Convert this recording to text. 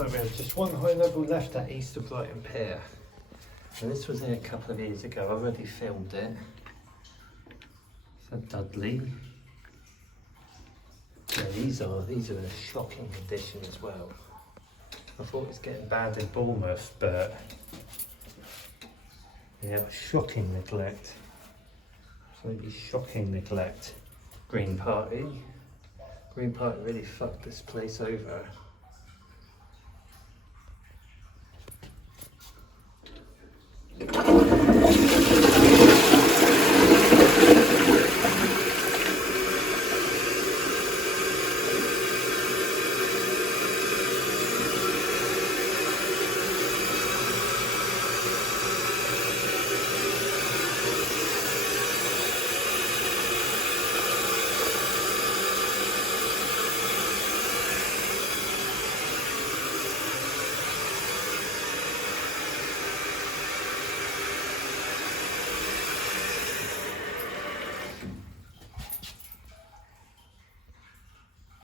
Right, we have just one high level left at East of Brighton Pier. And this was here a couple of years ago, I already filmed it. It's a Dudley. Yeah, these are in a shocking condition as well. I thought it was getting bad in Bournemouth, but yeah, shocking neglect. Absolutely shocking neglect. Green Party really fucked this place over.